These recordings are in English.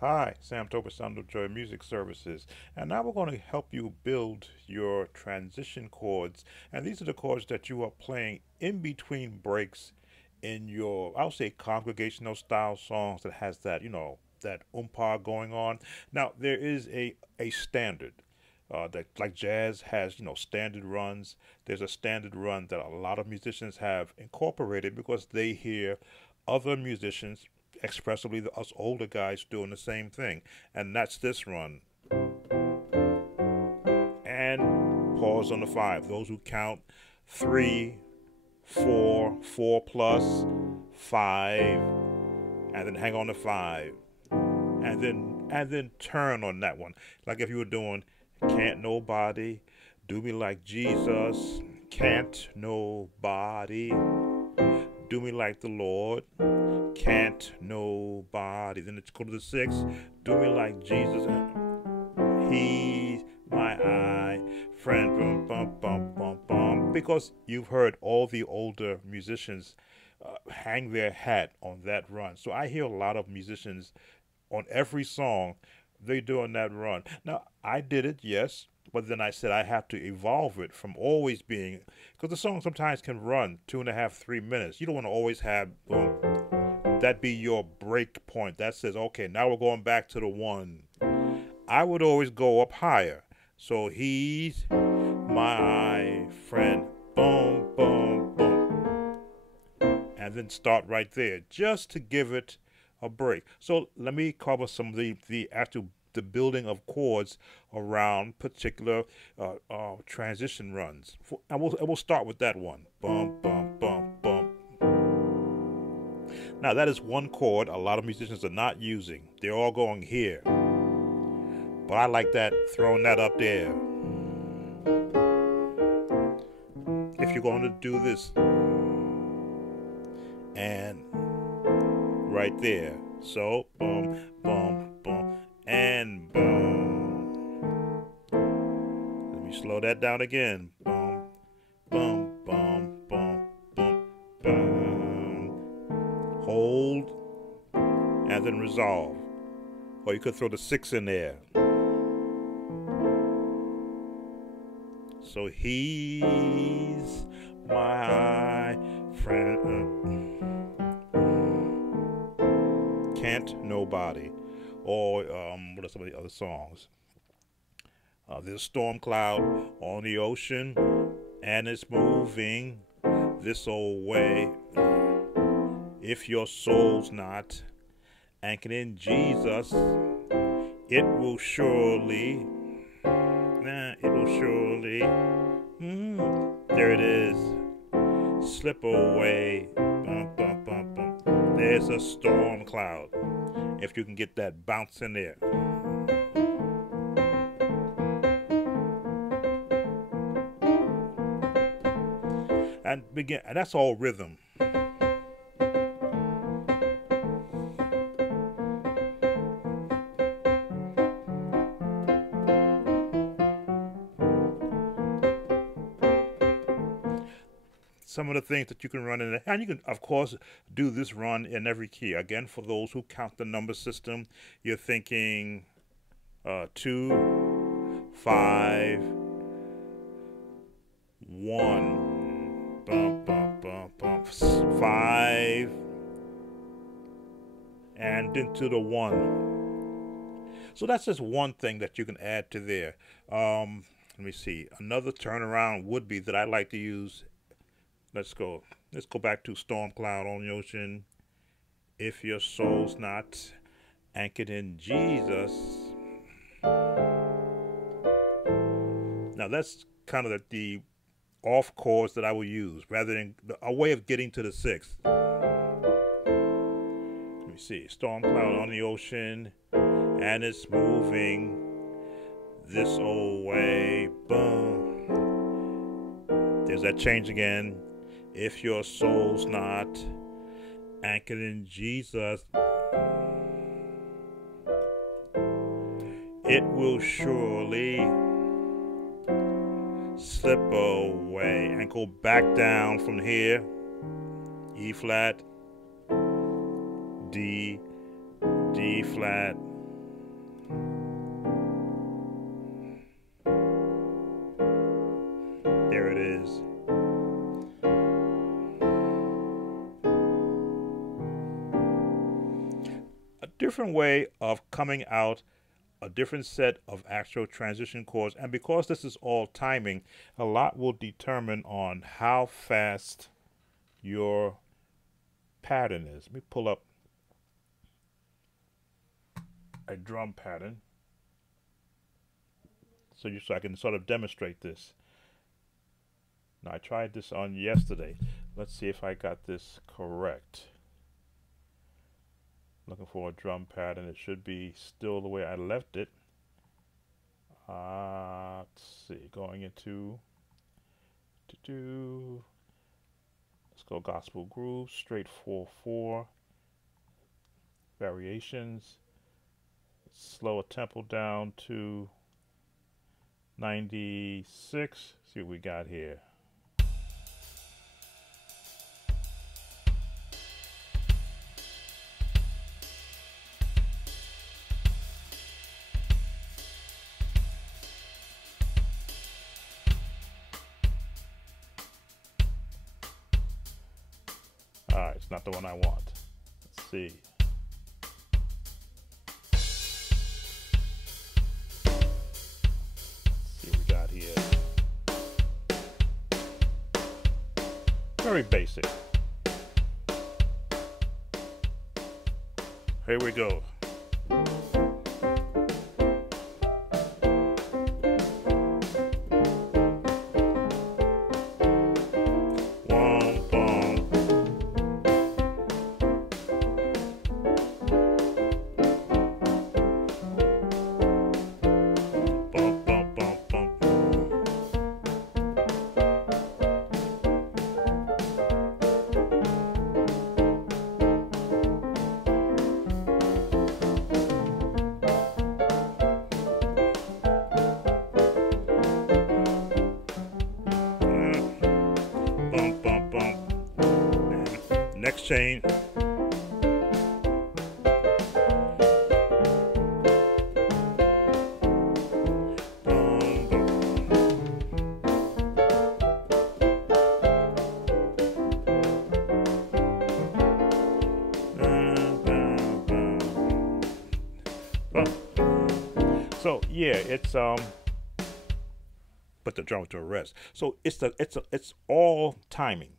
Hi, Sam Tober, Sound of Joy Music Services, and now we're going to help you build your transition chords. And these are the chords that you are playing in between breaks in your, I'll say, congregational style songs that has that, that going on. Now, there is a standard. That like jazz has, standard runs. There's a standard run that a lot of musicians have incorporated because they hear other musicians, expressively us older guys, doing the same thing, and that's this run. And pause on the five. Those who count three, four, four plus, five, and then hang on to five, and then turn on that one. Like if you were doing "Can't Nobody Do Me Like Jesus," "Can't Nobody Do Me Like the Lord," "Can't Nobody." Then it's go to the six, "Do Me Like Jesus," "He's My eye friend." Bum, bum, bum, bum, bum. Because you've heard all the older musicians hang their hat on that run. So I hear a lot of musicians on every song, they doing that run. Now, I did it, yes, but then I said I have to evolve it from always being, because the song sometimes can run 2.5, 3 minutes. You don't want to always have that be your break point. That says, okay, now we're going back to the one. I would always go up higher. So he's my friend. Boom, boom, boom. And then start right there just to give it a break. So let me cover some of the actual the building of chords around particular transition runs. And we'll start with that one. Bum, bum, bum, bum. Now that is one chord a lot of musicians are not using. They're all going here. But I like that, throwing that up there. If you're going to do this, and right there. So, boom, boom, boom, and boom. Let me slow that down again. Boom, boom, boom, boom, boom, boom. Hold, and then resolve. Or you could throw the six in there. So he's my friend. Can't Nobody. Or what are some of the other songs? There's a storm cloud on the ocean, and it's moving this old way. If your soul's not anchored in Jesus, it will surely, there it is, slip away. Bum, bum, bum, bum. There's a storm cloud. If you can get that bounce in there. And begin, and that's all rhythm. Some of the things that you can run in it, and you can of course do this run in every key. Again, for those who count the number system, you're thinking 2, 5, 1, bum, bum, bum, bum, 5, and into the 1. So that's just one thing that you can add to there. Let me see. Another turnaround would be that I like to use. Let's go back to storm cloud on the ocean. If your soul's not anchored in Jesus. Now that's kind of the off chords that I will use rather than a way of getting to the sixth. Let me see. Storm cloud on the ocean, and it's moving this old way. Boom. There's that change again. If your soul's not anchored in Jesus, it will surely slip away. And go back down from here. E flat, D, D flat, a different way of coming out, a different set of actual transition chords. And because this is all timing, a lot will determine on how fast your pattern is. Let me pull up a drum pattern so I can sort of demonstrate this. Now I tried this on yesterday. Let's see if I got this correct. Looking for a drum pattern. It should be still the way I left it. Let's see. Going into let's go gospel groove, straight 4/4 variations. Slow a tempo down to 96. See what we got here. Alright, it's not the one I want. Let's see. Let's see what we got here. Very basic. Here we go. Next chain. So yeah, it's put the drum to rest. So it's all timing.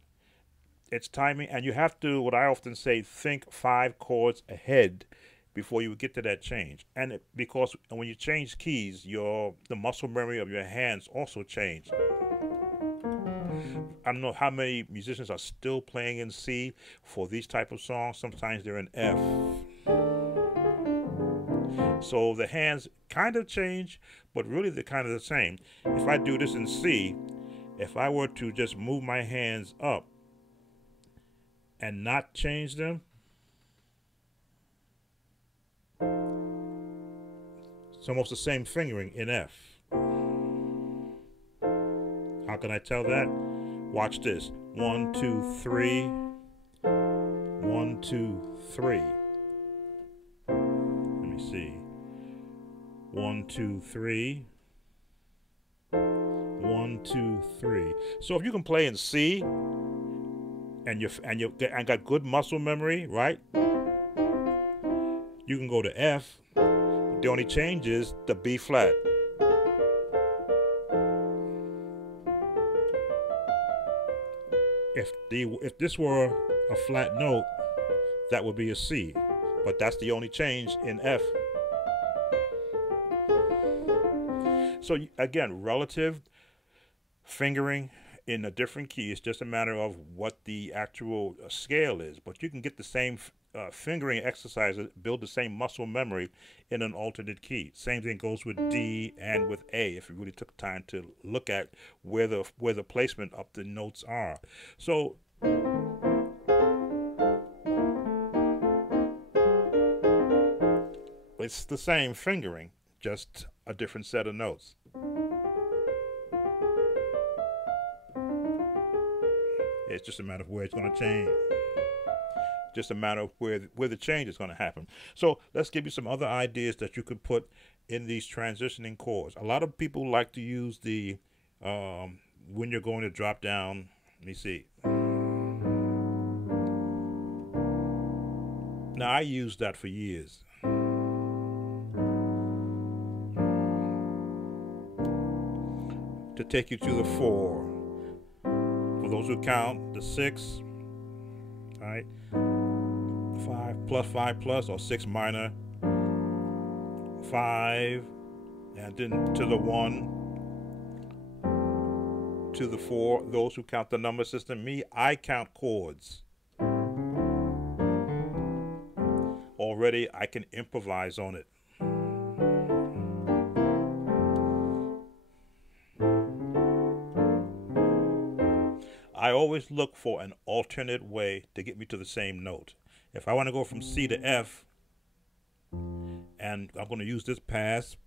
It's timing, and you have to, what I often say, think 5 chords ahead before you get to that change. And because when you change keys, the muscle memory of your hands also change. I don't know how many musicians are still playing in C for these type of songs. Sometimes they're in F. So the hands kind of change, but really they're kind of the same. If I do this in C, if I were to just move my hands up and not change them, it's almost the same fingering in F. How can I tell that? Watch this. 1, 2, 3. 1, 2, 3. Let me see. 1, 2, 3. 1, 2, 3. So if you can play in C, and you got good muscle memory, right? You can go to F. The only change is the B flat. If this were a flat note, that would be a C, but that's the only change in F. So again, relative fingering in a different key. It's just a matter of what the actual scale is. But you can get the same fingering exercises, build the same muscle memory in an alternate key. Same thing goes with D and with A, if you really took time to look at where the placement of the notes are. So it's the same fingering, just a different set of notes. It's just a matter of where it's going to change. Just a matter of where the change is going to happen. So let's give you some other ideas that you could put in these transitioning chords. A lot of people like to use the when you're going to drop down. Let me see. Now I used that for years. To take you to the 4. For those who count the 6, all right, 5 plus, or 6 minor, 5, and then to the 1, to the 4. Those who count the number system. Me, I count chords. Already I can improvise on it. I always look for an alternate way to get me to the same note. If I want to go from C to F, and I'm going to use this path,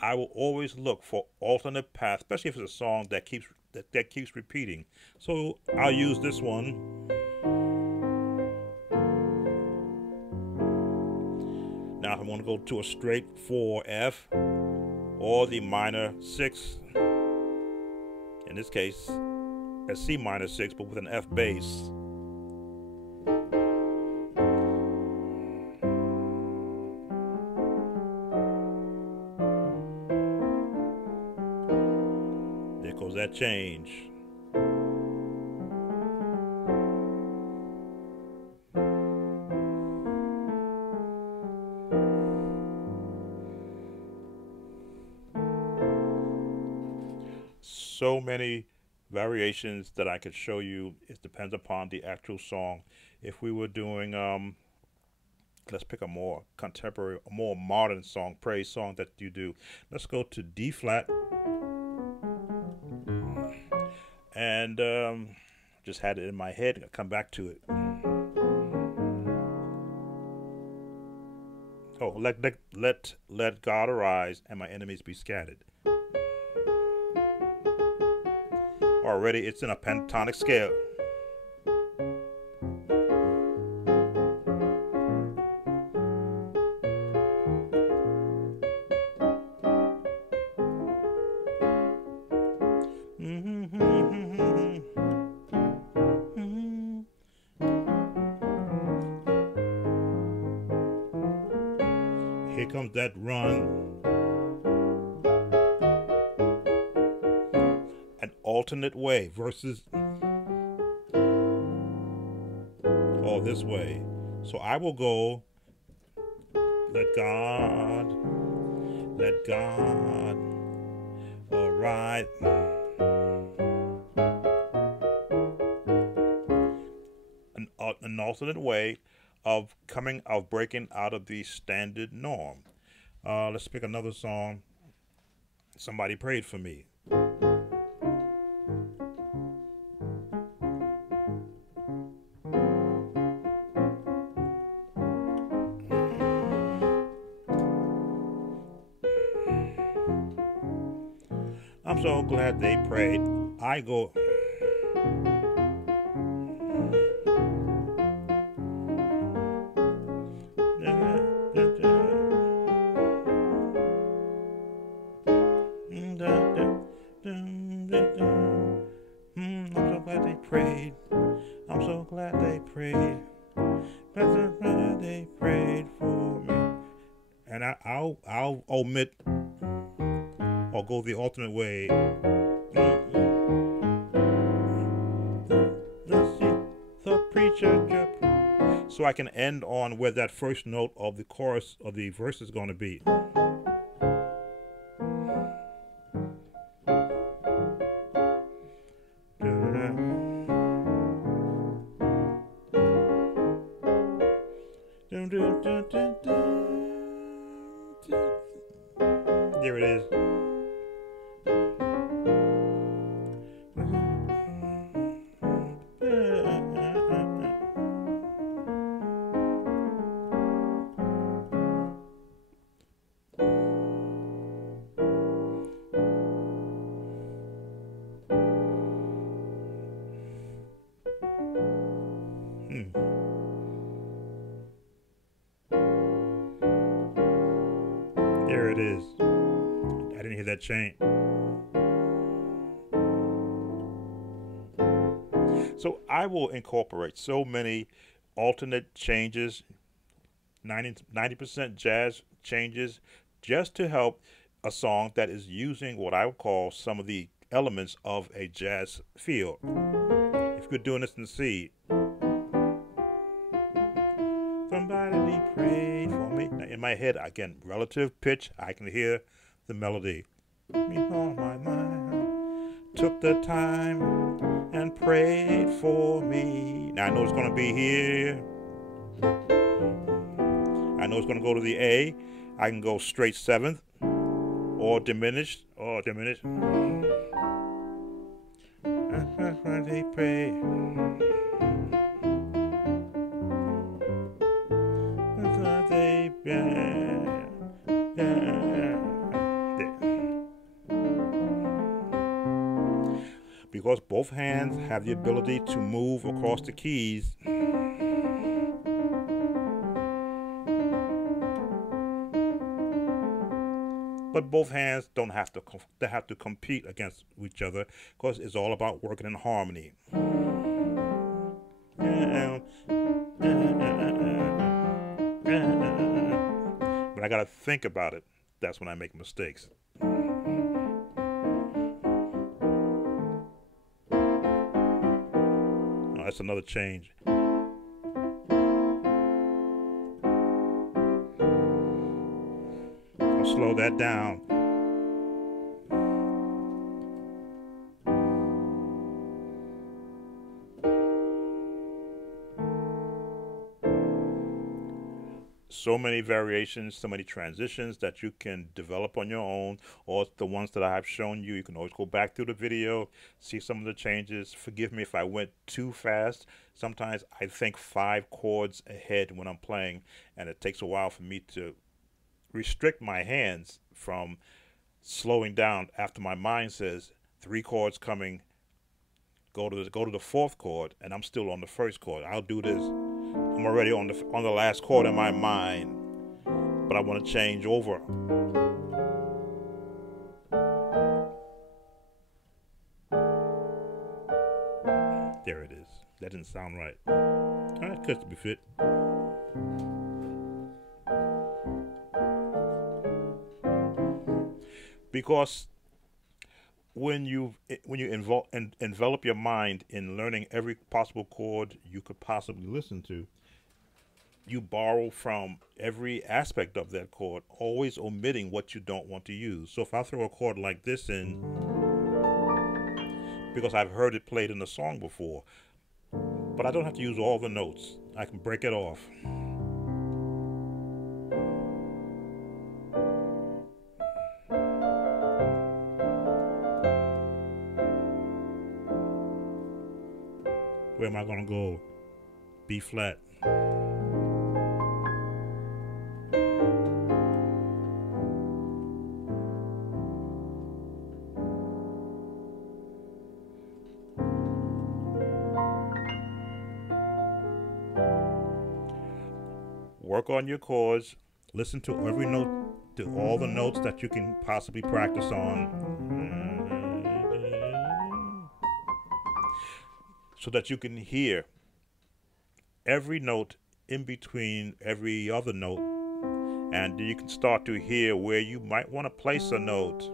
I will always look for alternate paths, especially if it's a song that keeps repeating. So I'll use this one. Now if I want to go to a straight 4F or the minor 6, in this case a C minor 6 but with an F bass. There goes that change. So many variations that I could show you. It depends upon the actual song. If we were doing, let's pick a more contemporary, a more modern song, praise song that you do. Let's go to D flat. And just had it in my head. I'll come back to it. Oh, let God arise and my enemies be scattered. Already it's in a pentatonic scale. Here comes that run. An alternate way versus all this way. So I will go, let God arise. An alternate way of breaking out of the standard norm. Let's pick another song. Somebody Prayed for Me. I'm so glad they prayed. I go. I'm so glad they prayed. I'm so glad they prayed. They prayed for me. And I'll omit or go the alternate way. The preacher. So I can end on where that first note of the chorus of the verse is going to be. There it is. There it is. I didn't hear that chain. So I will incorporate so many alternate changes, 90% jazz changes, just to help a song that is using what I would call some of the elements of a jazz feel. If you're doing this in C, somebody prayed for me. Now in my head, again, relative pitch, I can hear the melody. Me on my mind, took the time and prayed for me. Now I know it's going to be here. I know it's going to go to the A. I can go straight seventh or diminished or diminished. They pray. Because both hands have the ability to move across the keys, but both hands don't have to compete against each other, because it's all about working in harmony. But I gotta think about it. That's when I make mistakes. Oh, that's another change. I'll slow that down. So many variations, so many transitions that you can develop on your own, or the ones that I have shown you. You can always go back through the video, see some of the changes. Forgive me if I went too fast. Sometimes I think 5 chords ahead when I'm playing, and it takes a while for me to restrict my hands from slowing down after my mind says 3 chords coming, go to the 4th chord, and I'm still on the 1st chord. I'll do this. I'm already on the last chord in my mind, but I want to change over. There it is. That didn't sound right. That could be fit. Because when you envelop your mind in learning every possible chord you could possibly listen to, you borrow from every aspect of that chord, always omitting what you don't want to use. So if I throw a chord like this in, because I've heard it played in a song before, but I don't have to use all the notes. I can break it off. Where am I going to go? B flat. Work on your chords. Listen to every note, to all the notes that you can possibly practice on, so that you can hear every note in between every other note, and you can start to hear where you might want to place a note.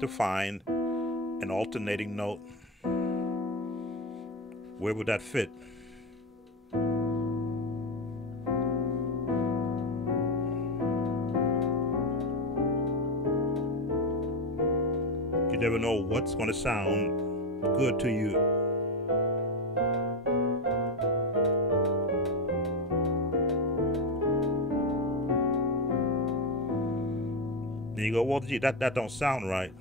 To find an alternating note. Where would that fit? You never know what's going to sound good to you. Then you go, well, gee, that don't sound right.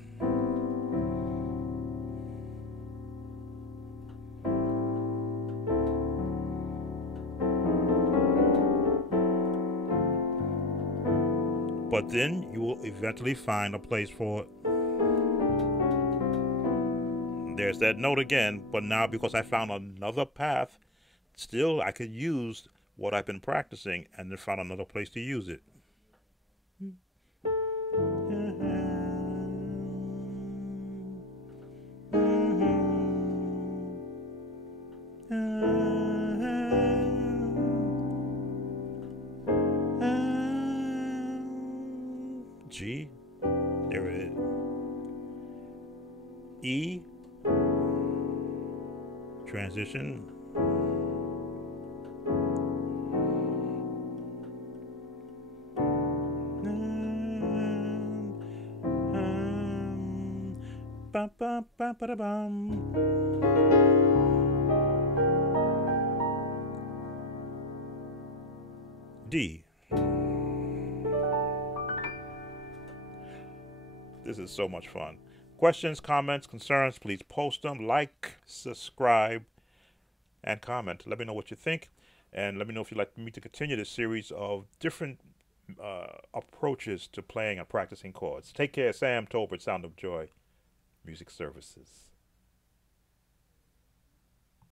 But then you will eventually find a place for it. There's that note again, but now because I found another path, still I could use what I've been practicing and then find another place to use it. E, transition, bum, bum, bum, ba, da, bum. D. This is so much fun. Questions, comments, concerns, please post them. Like, subscribe, and comment. Let me know what you think. And let me know if you'd like me to continue this series of different approaches to playing and practicing chords. Take care. Sam Tolbert, Sound of Joy Music Services.